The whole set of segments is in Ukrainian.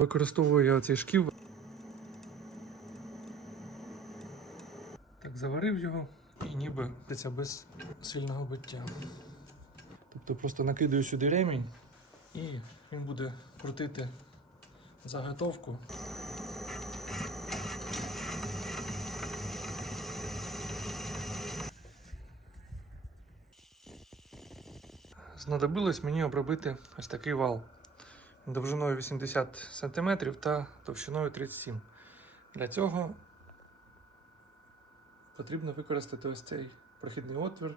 Використовую я цей шків. Так, заварив його і ніби це без сильного биття. Тобто просто накидаю сюди ремінь і він буде крутити заготовку. Знадобилось мені обробити ось такий вал довжиною 80 см та товщиною 37 Для цього потрібно використати ось цей прохідний отвір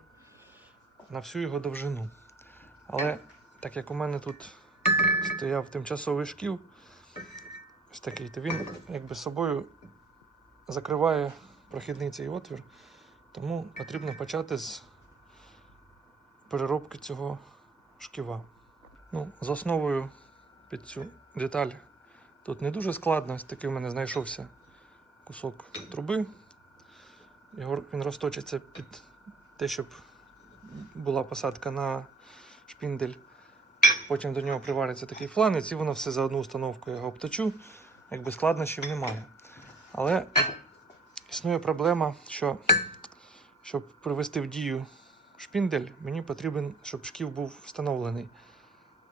на всю його довжину. Але так як у мене тут стояв тимчасовий шків, ось такий, то він якби собою закриває прохідний цей отвір, тому потрібно почати з переробки цього шківа. Ну, з основою під цю деталь тут не дуже складно. Ось такий в мене знайшовся кусок труби. Його, він розточиться під те, щоб була посадка на шпіндель. Потім до нього привариться такий фланець, і воно все за одну установку я його обточу. Якби складнощів немає. Але існує проблема, що щоб привести в дію шпіндель, мені потрібен, щоб шків був встановлений.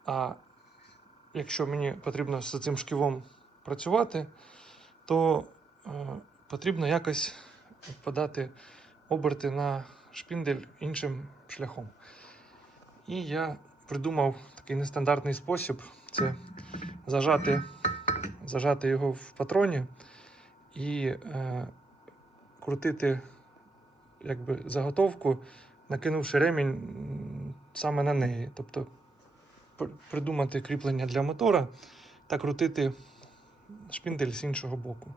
А якщо мені потрібно з цим шківом працювати, то е, потрібно якось подати оберти на шпіндель іншим шляхом. І я придумав такий нестандартний спосіб: це зажати, зажати його в патроні і е, крутити якби, заготовку, накинувши ремінь саме на неї. Тобто придумати кріплення для мотора та крутити шпіндель з іншого боку.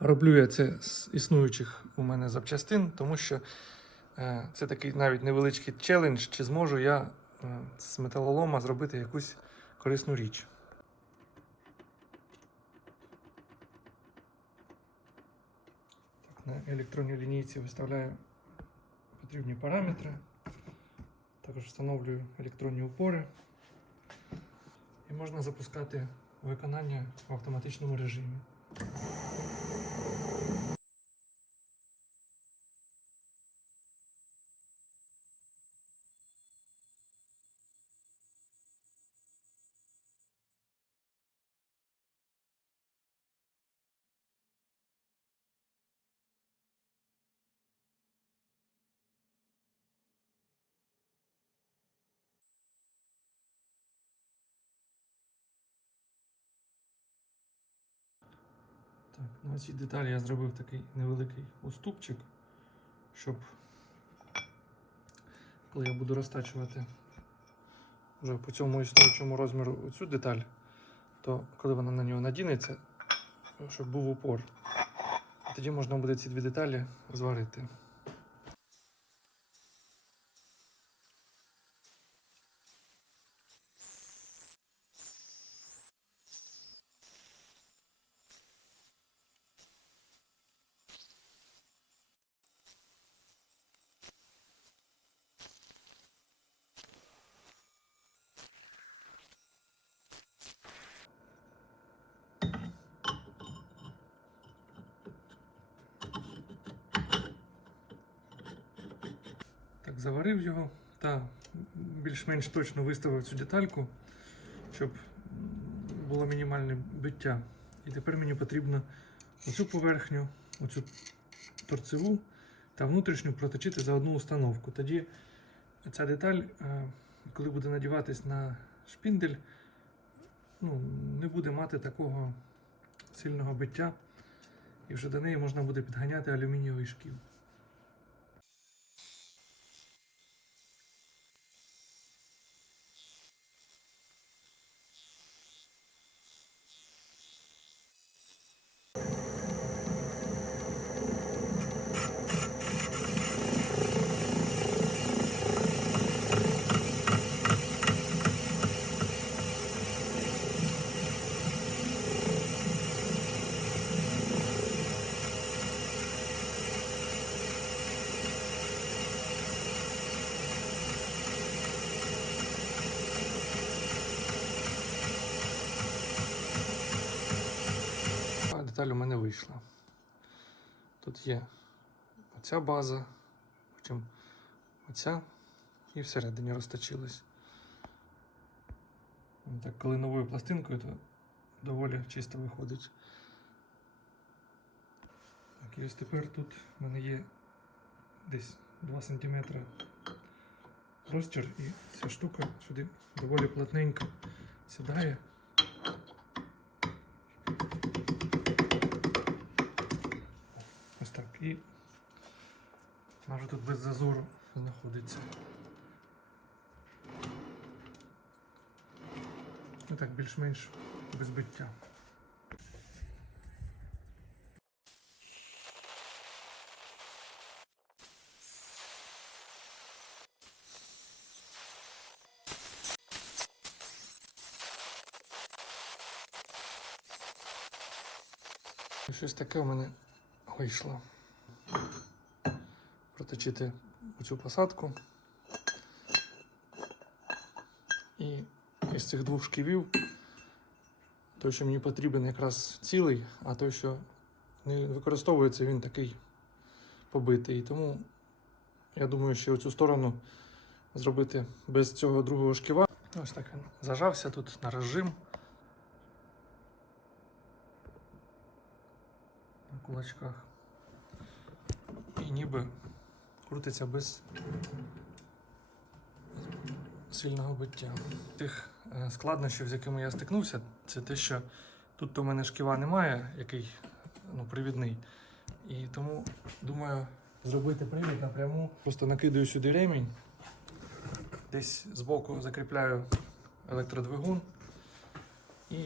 Роблю я це з існуючих у мене запчастин, тому що е, це такий навіть невеличкий челендж, чи зможу я е, з металолома зробити якусь корисну річ. На електронній лінійці виставляю потрібні параметри. Також встановлюю електронні упори. І можна запускати виконання в автоматичному режимі. Так, на цій деталі я зробив такий невеликий уступчик, щоб коли я буду розтачувати вже по цьому існуючому розміру цю деталь, то коли вона на нього надінеться, щоб був упор. Тоді можна буде ці дві деталі зварити. Так, заварив його та більш-менш точно виставив цю детальку, щоб було мінімальне биття. І тепер мені потрібно оцю поверхню, оцю торцеву та внутрішню проточити за одну установку. Тоді ця деталь, е, коли буде надіватись на шпіндель, ну, не буде мати такого сильного биття, і вже до неї можна буде підганяти алюмінієвий шків. Деталь у мене вийшла. Тут є оця база, потім оця і всередині розточилась. Так, коли новою пластинкою, то доволі чисто виходить. Так, і ось тепер тут в мене є десь 2 см розтір, і ця штука сюди доволі плотненько сідає. І вона тут без зазору знаходиться. Ну так, більш-менш без биття. Щось таке у мене вийшло. Проточити оцю посадку. І із цих двох шківів той, що мені потрібен якраз цілий, а той, що не використовується, він такий побитий. Тому я думаю, що цю сторону зробити без цього другого шківа. Ось так він зажався тут на режим. На кулачках. І ніби крутиться без сильного биття. Тих е, складнощів, з якими я стикнувся, це те, що тут у мене шківа немає, який ну, привідний. І тому думаю зробити привід напряму. Просто накидаю сюди ремінь, десь збоку закріпляю електродвигун, і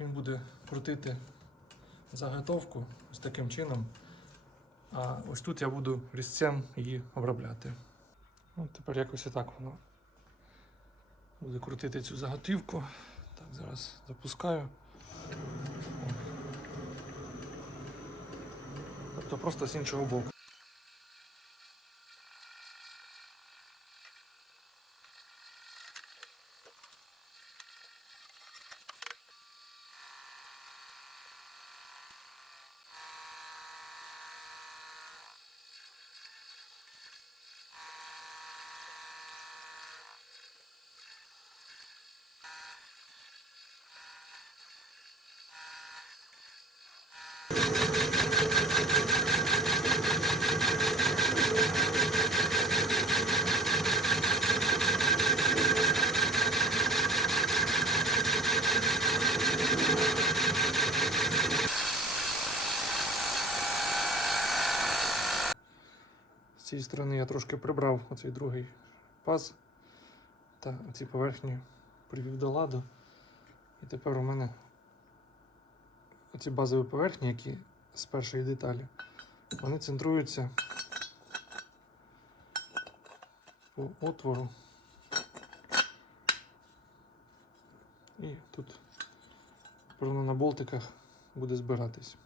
він буде крутити заготовку ось таким чином. А ось тут я буду різцем її обробляти. От тепер якось і так воно буде крутити цю заготівку. Так, зараз запускаю. Тобто просто з іншого боку. З цієї сторони я трошки прибрав оцей другий паз та ці поверхні привів до ладу. І тепер у мене оці базові поверхні, які з першої деталі, вони центруються по отвору. І тут, певно, на болтиках буде збиратись.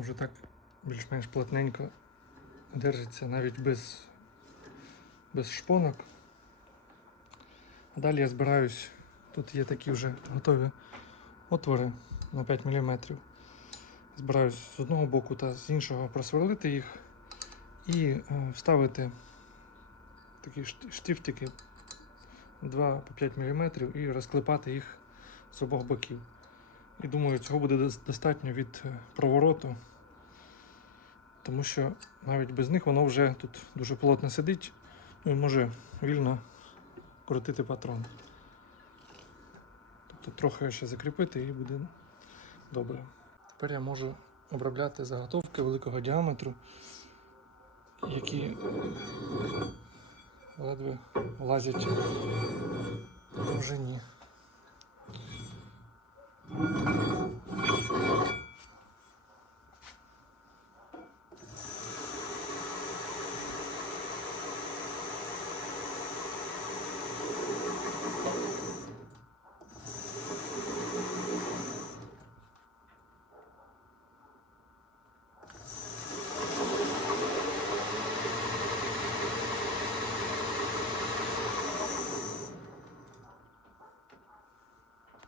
Вже так більш-менш плотненько держиться навіть без, без шпонок. А далі я збираюсь. Тут є такі вже готові отвори на 5 мм. Збираюсь з одного боку та з іншого просверлити їх і е, вставити такі шт- штифтики 2 по 5 мм і розклепати їх з обох боків. І думаю, цього буде достатньо від е, провороту, тому що навіть без них воно вже тут дуже плотно сидить, ну і може вільно крутити патрон. Тобто трохи ще закріпити і буде добре. Тепер я можу обробляти заготовки великого діаметру, які ледве влазять в довжині. Thank you.